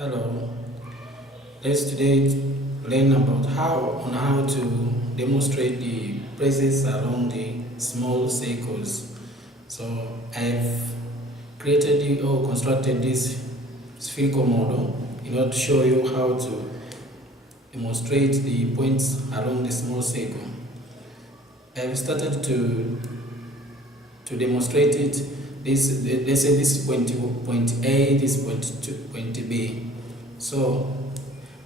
Hello, let's today learn about how to demonstrate the presence around the small circles. So I've created or constructed this spherical model in order to show you how to demonstrate the points around the small circle. I've started to demonstrate it. Let's say this is point A, this is point B. So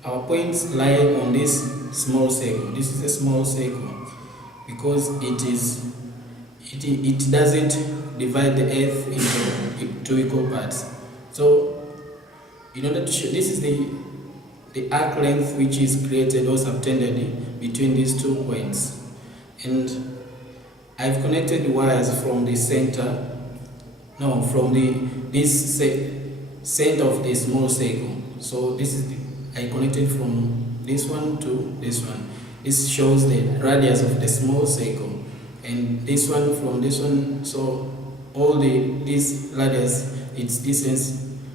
our points lie on this small circle. This is a small circle because it doesn't divide the earth into two equal parts. So in order to show, this is the arc length which is created or subtended between these 2 points, and I've connected the wires from the center, from this center of the small circle. So this is I connected from this one to this one. This shows the radius of the small circle, and this one from this one. So all this radius, its distance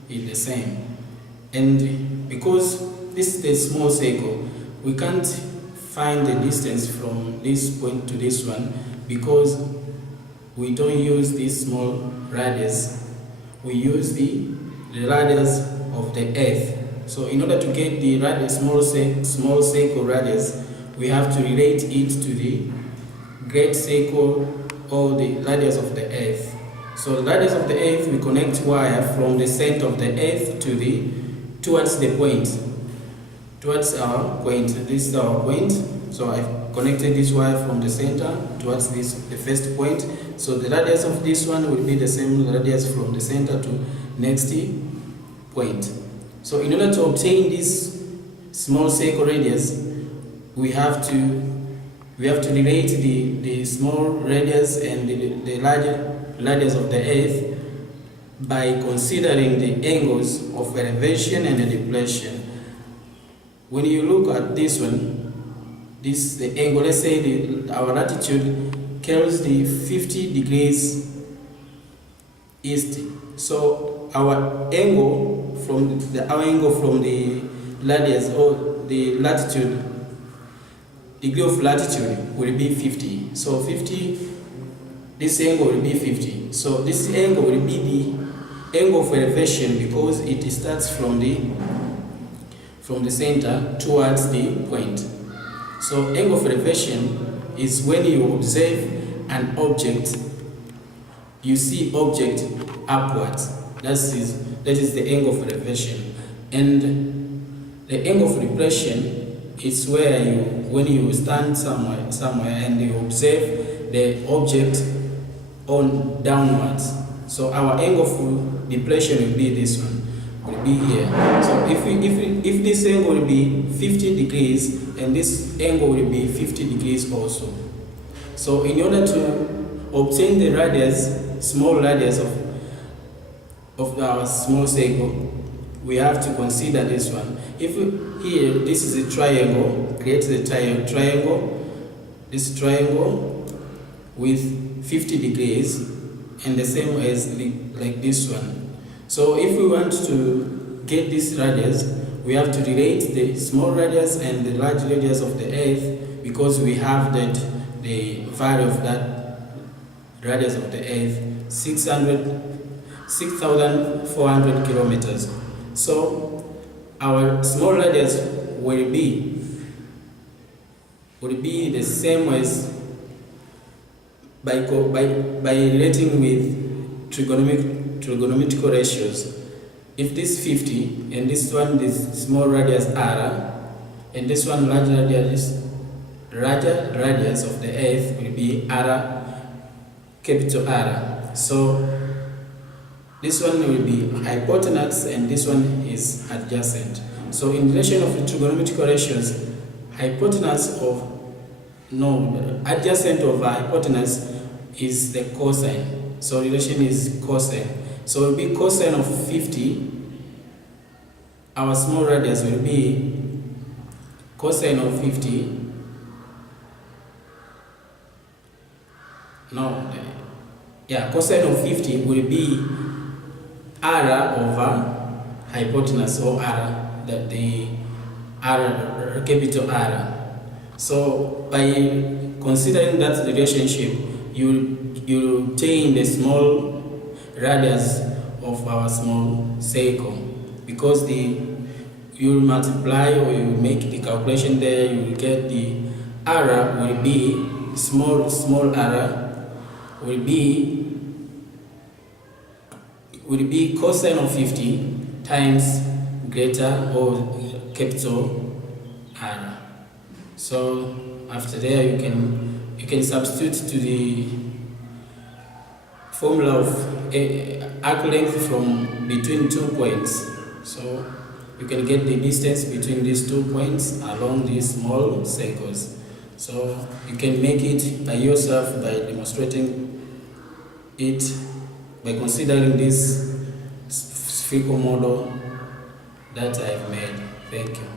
is the same. And because this is the small circle, we can't find the distance from this point to this one because we don't use this small radius. We use the radius of the earth. So in order to get the radius, small circle radius, we have to relate it to the great circle or the radius of the earth. So the radius of the earth, we connect wire from the center of the earth towards the point, towards our point. This is our point. So I've connected this wire from the center towards the first point. So the radius of this one will be the same radius from the center to next point. So in order to obtain this small circle radius, we have to relate the small radius and the larger radius of the earth by considering the angles of elevation and the deflection. When you look at this one, the angle, let's say our latitude curves the 50 degrees east. So our angle from the radius or the latitude, degree of latitude will be 50. So 50, this angle will be 50. So this angle will be the angle of elevation because it starts from the center towards the point. So angle of elevation is when you observe an object, you see object upwards. That is the angle of elevation. And the angle of depression is where when you stand somewhere and you observe the object on downwards. So our angle of depression will be this one, will be here. So if this angle will be 50 degrees and this angle will be 50 degrees also. So in order to obtain the radius, small radius of our small circle, we have to consider this one. Here this is a triangle, create the triangle, this triangle with 50 degrees and the same as like this one. So if we want to get this radius, we have to relate the small radius and the large radius of the earth because we have the value of that radius of the earth, 6,400 kilometers. So our small radius will be the same as by relating with trigonometrical ratios. If this 50 and this one, this small radius r, and this one larger radius of the earth will be r, capital R. So this one will be hypotenuse and this one is adjacent. So in relation of the trigonometrical ratios, adjacent of hypotenuse is the cosine. So relation is cosine. So it will be cosine of 50. Our small radius will be cosine of 50. Cosine of 50 will be r over hypotenuse or R, that the R, capital R. So by considering that relationship, you obtain the small radius of our small circle, because you multiply or you make the calculation there, you will get the R will be small r will be cosine of 50 times greater or capital R. So after there you can substitute to the formula of arc length from between 2 points. So you can get the distance between these 2 points along these small circles. So you can make it by yourself by demonstrating it by considering this spherical model that I've made. Thank you.